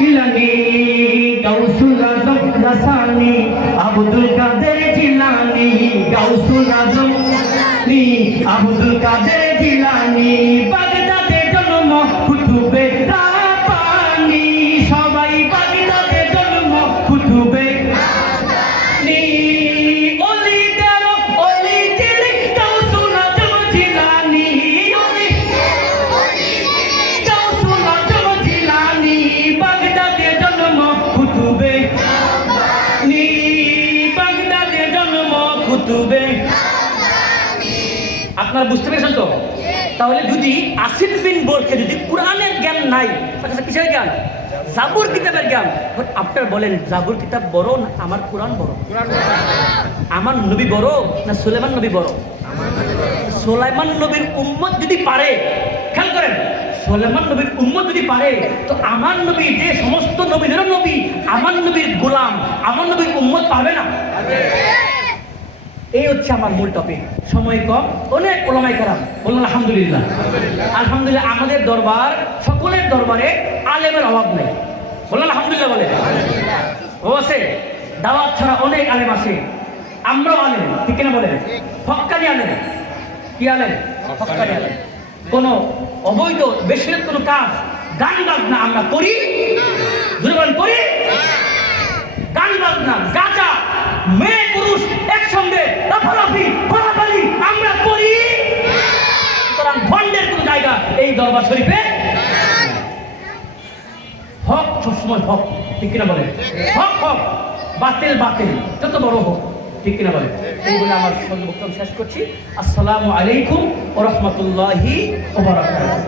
জিলানী গাউসুল আজম রাসানি আব্দুল কাদের জিলানী গাউসুল আজম আব্দুল কাদের জিলানী বাগদাদে জন্ম কুতুবে রাব্বানি সবাই বাগদাদে জন্ম কুতুবে রাব্বানি ওলিদের ওলি জিলি গাউসুল আজম জিলানী গাউসুল আজম জিলানী বাগদাদে জন্ম কুতুবে রাব্বানি বাগদাদে জন্ম কুতুবে। আপনারা বুঝতে পেরেছেন তো? তাহলে যদি আসিফ বিন বরকে যদি কোরআনের জ্ঞান নাই, কিসের জ্ঞান? জাবুর কিতাবের জ্ঞান। আপনারা বলেন জাবুর কিতাব বড় না আমার কোরআন বড়? আমার নবী বড় না সুলাইমান নবী বড়? সুলাইমান নবীর উম্মত যদি পারে, খেয়াল করেন, সুলাইমান নবীর উম্মত যদি পারে, তো আমার নবী যে সমস্ত নবীদের নবী, আমার নবীর গোলাম, আমার নবীর উম্মত পাবে না? এই হচ্ছে আমার মূল টপিক। সময় কম, অনেক ওলামায়ে কেরাম বলুন আলহামদুলিল্লাহ। আলহামদুলিল্লাহ, আমাদের দরবার, সকলের দরবারে আলেমের অভাব নেই। বলুন আলহামদুলিল্লাহ। বলে ও আছে, দাওয়াত ছাড়া অনেক আলেম আছে, আমরাও আলেম, ঠিক কিনা বলেন? হক্কানি আলেম। কি আলেম? হক্কানি আলেম। কোনো অবৈধ বেশিরভাগ কোনো কাজ, গান বাজনা আমরা করি, দুর্বল করি, গান বাজনা, গাঁজা, মেয়ে পুরুষ একসঙ্গে লাফালাফি ফালাফালি আমরা করি। সুতরাং ভণ্ডের কোনো জায়গা এই দরবার শরীফে। হক সবসময় হক, ঠিক কিনা বলে? হক হক, বাতিল বাতিল, যত বড় হোক, ঠিক কিনা বলে? এই বলে আমার বক্তব্য শেষ করছি। আসসালামু আলাইকুম ওয়া রাহমাতুল্লাহি ওয়া বারাকাতুহু।